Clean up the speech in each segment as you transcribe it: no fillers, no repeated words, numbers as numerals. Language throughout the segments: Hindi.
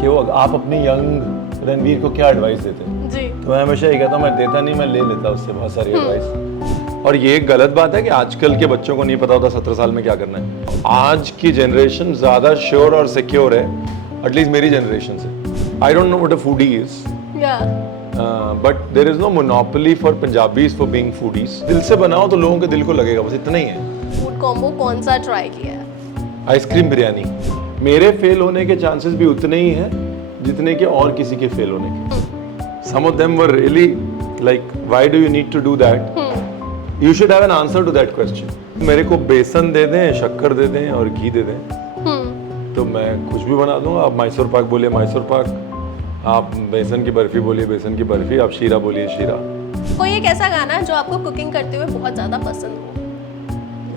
कि वो आप अपनी यंग रणवीर को क्या एडवाइस देते हैं? जी। तो मैं हमेशा ये कहता हूँ, मैं देता नहीं, मैं ले लेता उससे बहुत सारी एडवाइस। और ये एक गलत बात है कि आजकल के बच्चों को नहीं पता होता 17 साल में क्या करना है। आज की जनरेशन ज्यादा श्योर और सिक्योर है, एटलीस्ट मेरी जनरेशन से। I don't know what a foodie is, but there is no monopoly for Punjabis for being foodies. दिल से बनाओ तो लोगों के दिल को लगेगा, बस इतना ही है। फूड कॉम्बो कौन सा ट्राई किया है? आइसक्रीम बिरयानी। मेरे फेल होने के चांसेस भी उतने ही हैं जितने के और किसी के फेल होने के। Some of them were really like, why do you need to do that? You should have an answer to that question. मेरे को बेसन दे दें, शक्कर दे दें और घी दे दें, तो मैं कुछ भी बना दूंगा। आप मैसूर पाक बोलिए मैसूर पाक, आप बेसन की बर्फी बोलिए बेसन की बर्फी, आप शीरा बोलिए शीरा। कोई एक ऐसा गाना है जो आपको कुकिंग करते हुए बहुत ज्यादा पसंद हो?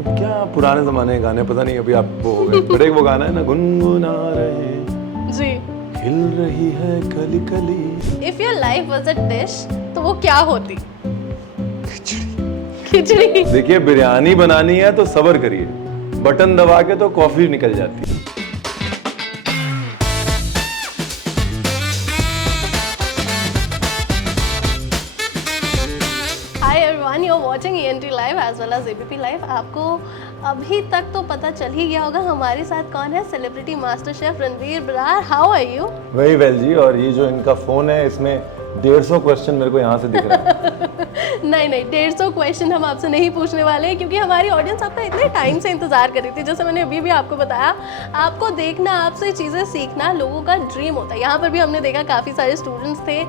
क्या पुराने जमाने के गाने, पता नहीं अभी आप वो हो गए। बट एक वो गाना है ना, गुनगुना रहे जी। खिल रही है कली कली। If your life was a dish तो वो क्या होती? खिचड़ी। देखिए, बिरयानी बनानी है तो सब्र करिए, बटन दबा के तो कॉफी निकल जाती है। Hi everyone, you're watching ENT Live as well as ABP Live। आपको अभी तक तो पता चल ही गया होगा हमारे साथ कौन है, celebrity master chef Ranveer Brar. How are you? Very well जी। और ये जो इनका फोन है, इसमें 150 क्वेश्चन मेरे को यहाँ से दिख रहा है। नहीं 150 क्वेश्चन हम आपसे नहीं पूछने वाले हैं, क्योंकि हमारी ऑडियंस आपका इतने टाइम से इंतजार कर रही थी। जैसे मैंने अभी भी आपको बताया, आपको देखना, आपसे चीज़ें सीखना लोगों का ड्रीम होता है। यहाँ पर भी हमने देखा काफ़ी सारे स्टूडेंट्स थे।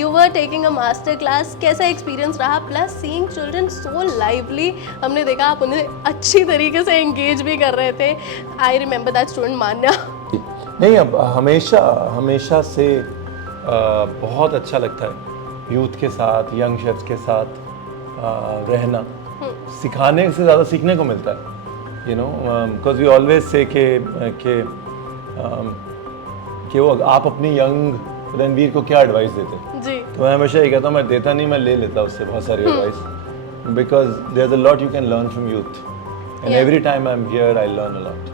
You were taking a master class, कैसा एक्सपीरियंस रहा? Plus seeing children so lively, हमने देखा आप उन्हें अच्छी तरीके से एंगेज भी कर रहे थे। आई रिमेंबर दैट स्टूडेंट मान्या। नहीं, अब हमेशा से बहुत अच्छा लगता है यूथ के साथ, यंग शेफ्स के साथ रहना। सिखाने से ज़्यादा सीखने को मिलता है, you know, because we always say कि वो आप अपनी यंग रणवीर को क्या एडवाइस देते हैं? जी। तो मैं हमेशा ये कहता हूँ, मैं देता नहीं, मैं ले लेता उससे बहुत सारी advice, because there is a lot you can learn from youth, and every time I am here I learn a lot.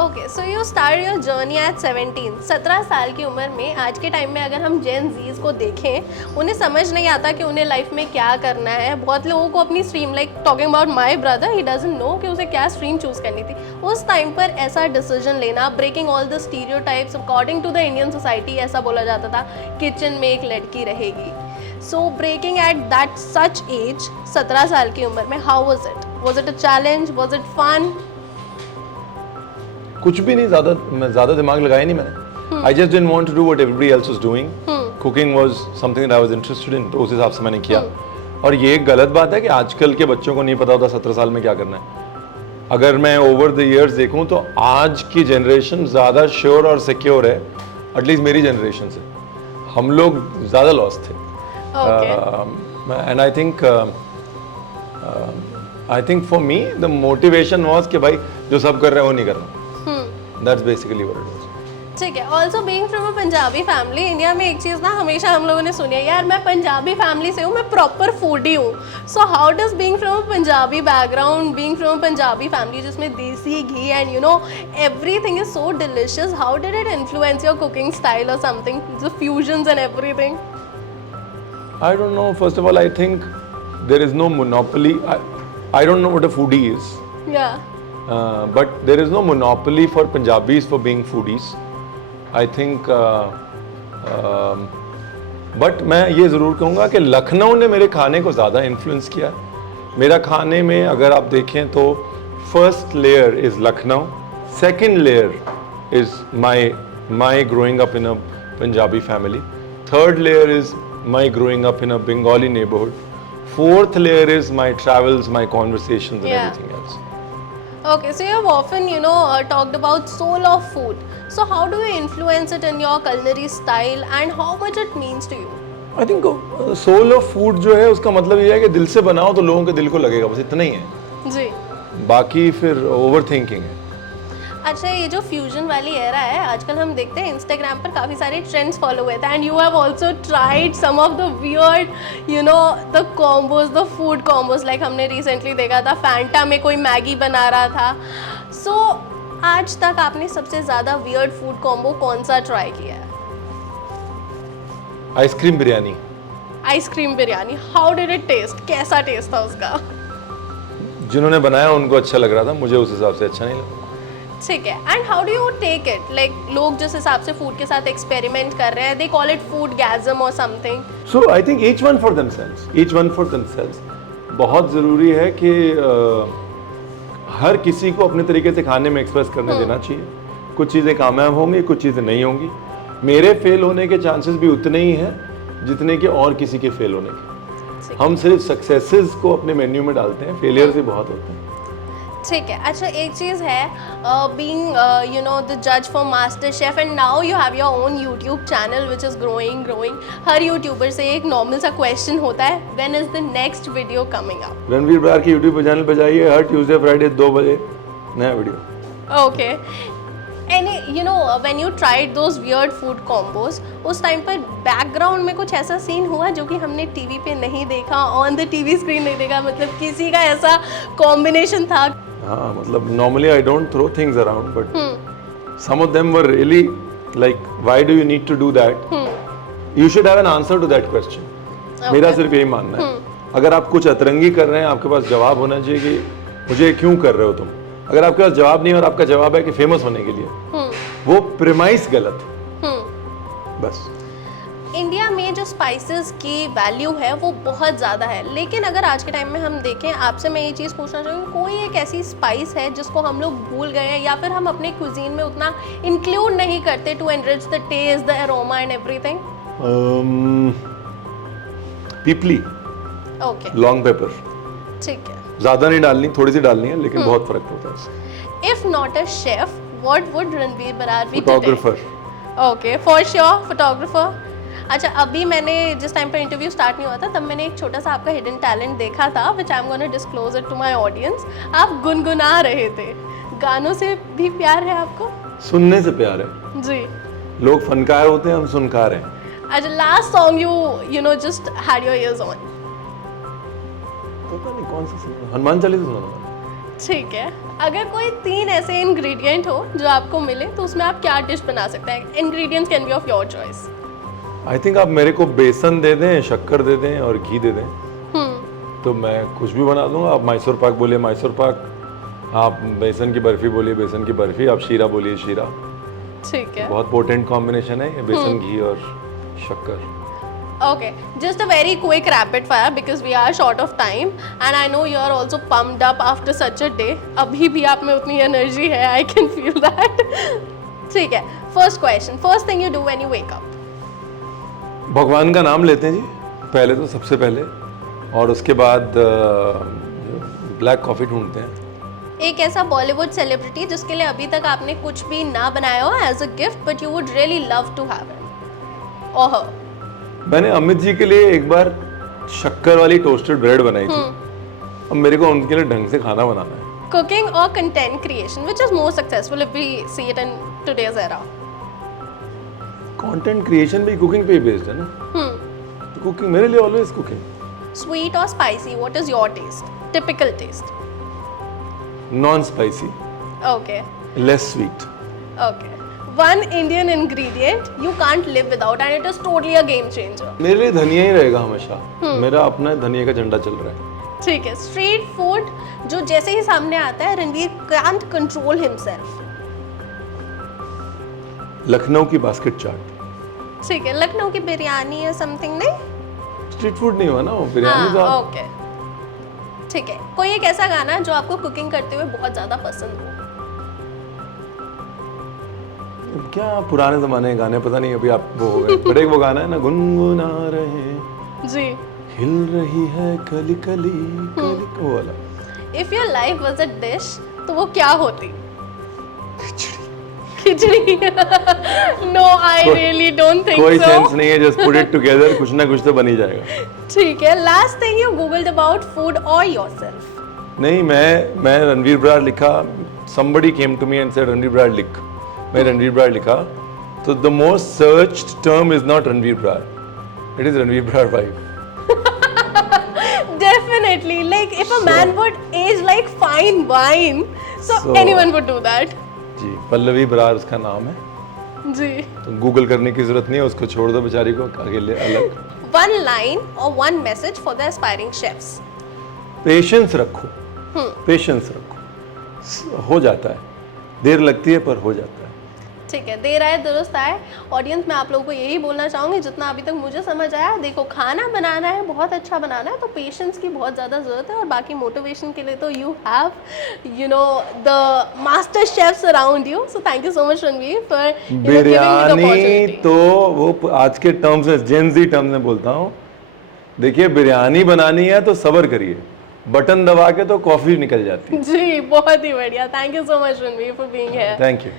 Okay, so you start your journey at 17 साल की उम्र में। आज के टाइम में अगर हम जेन जीज को देखें, उन्हें समझ नहीं आता कि उन्हें लाइफ में क्या करना है। बहुत लोगों को अपनी stream, like talking about my brother, he doesn't know कि उसे क्या स्ट्रीम चूज करनी थी। उस टाइम पर ऐसा डिसीजन लेना, breaking all the stereotypes according to the Indian society, ऐसा बोला जाता था किचन में एक लड़की रहेगी। So breaking at that such age, 17 साल की उम्र में, how was it? Was it a challenge? Was it fun? कुछ भी नहीं, ज़्यादा दिमाग लगाया नहीं मैंने। I just didn't want to do what everybody else was doing. Cooking was something that I was interested इन, तो उस हिसाब से मैंने किया। और ये एक गलत बात है कि आजकल के बच्चों को नहीं पता होता 17 साल में क्या करना है। अगर मैं ओवर द इयर्स देखूं तो आज की जनरेशन ज़्यादा श्योर और सिक्योर है, एटलीस्ट मेरी जनरेशन से। हम लोग ज़्यादा लॉस्ट थे। And I think for me the motivation was कि भाई जो सब कर रहे हैं वो नहीं करना। That's basically what it was. ठीक है। Also being from a Punjabi family, India में एक चीज़ ना हमेशा हम लोगों ने सुनी है, यार मैं पंजाबी फैमिली से हूँ, मैं प्रॉपर फूडी हूँ। So how does being from a Punjabi background, being from a Punjabi family जिसमें देसी घी and you know everything is so delicious, how did it influence your cooking style और something, the fusions and everything? I don't know. First of all, I think there is no monopoly. I don't know what a foodie is. Yeah. But there is no monopoly for Punjabis for being foodies. I think, but मैं ये ज़रूर कहूँगा कि लखनऊ ने मेरे खाने को ज़्यादा इन्फ्लुएंस किया। मेरा खाने में अगर आप देखें तो first layer is Lucknow, second layer is my growing up in a Punjabi family, third layer is my growing up in a Bengali neighborhood, fourth layer is my travels, my conversations and everything else. Okay, so you have often, talked about soul of food. So how do you influence it in your culinary style and how much it means to you? I think soul of food जो है उसका मतलब ये है कि दिल से बनाओ तो लोगों के दिल को लगेगा, बस इतना ही है जी। बाकी फिर ओवर थिंकिंग है। अच्छा, ये जो फ्यूजन वाली एरा है, आजकल हम देखते हैं इंस्टाग्राम पर काफ़ी सारे ट्रेंड्स फॉलो हुए थे and you have also tried some of the weird the combos, the food combos. Like हमने रिसेंटली देखा था फैंटा में कोई मैगी बना रहा था। सो आज तक आपने सबसे ज़्यादा वियर्ड फूड कॉम्बो कौन सा ट्राई किया है? Ice cream biryani. Ice cream biryani, how did it taste? कैसा टेस्ट था उसका? जिन्होंने बनाया उनको अच्छा लग रहा था, मुझे उस हिसाब से अच्छा नहीं लगा। ठीक है। And how do you take it? Like लोग जिस हिसाब से फूड के साथ एक्सपेरिमेंट कर रहे हैं, दे कॉल इट फूड गैज़म और something. So I think each one for themselves. बहुत ज़रूरी है कि हर किसी को अपने तरीके से खाने में एक्सप्रेस करने देना चाहिए। कुछ चीज़ें कामयाब होंगी, कुछ चीज़ें नहीं होंगी। मेरे फेल होने के चांसेस भी उतने ही हैं जितने कि और किसी के फेल होने के। हम सिर्फ सक्सेसेस को अपने मेन्यू में डालते हैं, फेलियर भी बहुत होते हैं। ठीक है। अच्छा, एक चीज़ है, बीइंग यू नो द जज for MasterChef and now you have your own YouTube channel which is growing. हर यूट्यूबर से एक नॉर्मल सा क्वेश्चन होता है, when is the next video coming up? Ranveer Brar के यूट्यूब चैनल पर जाइए, हर ट्यूसडे फ्राइडे 2 बजे नया video. Okay. Any you know when you tried those weird food combos, उस टाइम पर बैकग्राउंड में कुछ ऐसा सीन हुआ जो कि हमने टीवी पे नहीं देखा, ऑन द टीवी स्क्रीन नहीं देखा, मतलब किसी का ऐसा कॉम्बिनेशन था? हाँ, मतलब normally I don't throw things around, but some of them were really like, why do you need to do that? You should have an answer to that question. मेरा सिर्फ यही मानना है। अगर आप कुछ अतरंगी कर रहे हैं, आपके पास जवाब होना चाहिए कि मुझे क्यों कर रहे हो तुम। अगर आपके पास जवाब नहीं है और आपका जवाब है कि फेमस होने के लिए, वो प्रेमाइस गलत है। बस। इंडिया में जो स्पाइसेस की वैल्यू है वो बहुत ज़्यादा है, लेकिन अगर आज के टाइम में हम देखें, आपसे मैं ये चीज़ पूछना चाहूँगी, कोई एक ऐसी स्पाइस है जिसको हम लोग भूल गए हैं या फिर हम अपने क्विजीन में उतना इंक्लूड नहीं करते to enrich the taste, the aroma and everything? पीपली, ओके, लॉन्ग पेपर। ठीक है। ज़्यादा नहीं डालनी, थोड़ी सी डालनी है, लेकिन बहुत फर्क होता है उससे। If not a chef, what would Ranveer Brar be? Photographer. Okay, for sure photographer. अच्छा, अभी मैंने जिस टाइम पर इंटरव्यू स्टार्ट नहीं हुआ था, तब मैंने एक छोटा सा आपका हिडन टैलेंट देखा था, which I am gonna disclose it to my audience. आप गुनगुना रहे थे। गानों से भी प्यार है आपको? सुनने से प्यार है जी। लोग फनकार होते हैं, हम सुनकार हैं। अच्छा, last song you know just had your ears on? पता नहीं कौन सा सुना, हनुमान चालीसा सुना था। ठीक है। अगर कोई 3 ऐसे इंग्रेडिएंट हो जो आपको मिले, तो उसमें आप क्या डिश बना सकते हैं? Ingredients can be of your choice. I think आप मेरे को बेसन दे दें, शक्कर दे दें और घी दे दें, तो मैं कुछ भी बना दूंगा। आप मैसूर पाक बोलिए मैसूर पाक, आप बेसन की बर्फी बोलिए बेसन की बर्फी, आप शीरा बोलिए शीरा। ठीक है। बहुत पोटेंट कॉम्बिनेशन है ये, बेसन घी और शक्कर। Okay, just a very quick rapid fire because we are short of time and I know you are also pumped up after such a day. अभी भी आप में उतनी एनर्जी है, I can feel that. ठीक है, first question, first thing you do when you wake up? भगवान का नाम लेते हैं जी, पहले तो सबसे पहले, और उसके बाद ब्लैक कॉफ़ी ढूंढते हैं। एक ऐसा बॉलीवुड सेलिब्रिटी जिसके लिए अभी तक आपने कुछ भी ना बनाया हो as a gift but you would really love to have it और हर? मैंने अमित जी के लिए एक बार शक्कर वाली टोस्टेड ब्रेड बनाई थी। अब मेरे को उनके लिए ढंग से खाना बनाना है। Cooking or content creation, which is more successful if we see it in today's era? Content creation भी कुकिंग पे ही बेस्ड है ना। तो कुकिंग मेरे लिए always cooking. Sweet or spicy, what is your taste? Typical taste? Non spicy, Okay, less sweet. okay. One Indian ingredient you can't live without and it is totally a game changer. मेरे लिए धनिया ही रहेगा हमेशा। मेरा अपना धनिया का झंडा चल रहा है। ठीक है। स्ट्रीट फूड जो जैसे ही सामने आता है, Ranveer can't control himself. Lucknow की बास्केट चाट। ठीक है। लखनऊ की बिरयानी या समथिंग? नहीं, स्ट्रीट फूड नहीं हुआ ना वो, बिरयानी तो हाँ, आप। ओके। ठीक है। कोई एक ऐसा गाना जो आपको कुकिंग करते हुए बहुत ज्यादा पसंद हो? क्या पुराने जमाने के गाने, पता नहीं अभी आप वो हो गए, बट एक वो गाना है ना, गुनगुना रहे जी। हिल रही है कली कली कली, वो वाला। If your life was a dish तो वो क्या होती? खिचड़ी। खिचड़ी? No, I really don't think कोई सो। सेंस नहीं है, जस्ट पुट इट टुगेदर, कुछ ना कुछ तो बन ही जाएगा। ठीक है। Last thing you googled about food और योरसेल्फ? नहीं, मैं रणवीर बरार लिखा, somebody came to me and said Ranveer Brar लिख, मैं रणवीर बरार लिखा, तो the most searched term is not Ranveer Brar, it is Ranveer Brar vibe. Definitely, like if a man would age like fine wine, so anyone would do that. जी, पल्लवी बरार उसका नाम है, जी। तो गूगल करने की जरूरत नहीं है, उसको छोड़ दो बेचारी को अकेले अलग। वन लाइन और one message for the aspiring chefs. Patience रखो, पेशेंस रखो, हो जाता है, देर लगती है पर हो जाता है। ठीक है, देर आए दुरुस्त आए। ऑडियंस में आप लोगों को यही बोलना चाहूँगी, जितना अभी तक मुझे समझ आया, देखो खाना बनाना है, बहुत अच्छा बनाना है तो पेशेंस की बहुत ज़्यादा ज़रूरत है, और बाकी मोटिवेशन के लिए तो you have the master chefs around you. So thank you so much Ranveer for biryani तो वो आज के टर्म्स में, जेन-ज़ी टर्म्स में बोलता हूँ, देखिए बिरयानी बनानी है तो सब्र करिए, बटन दबा के तो कॉफी निकल जाती है। जी, बहुत ही बढ़िया। Thank you so much Ranveer for being here. Thank you.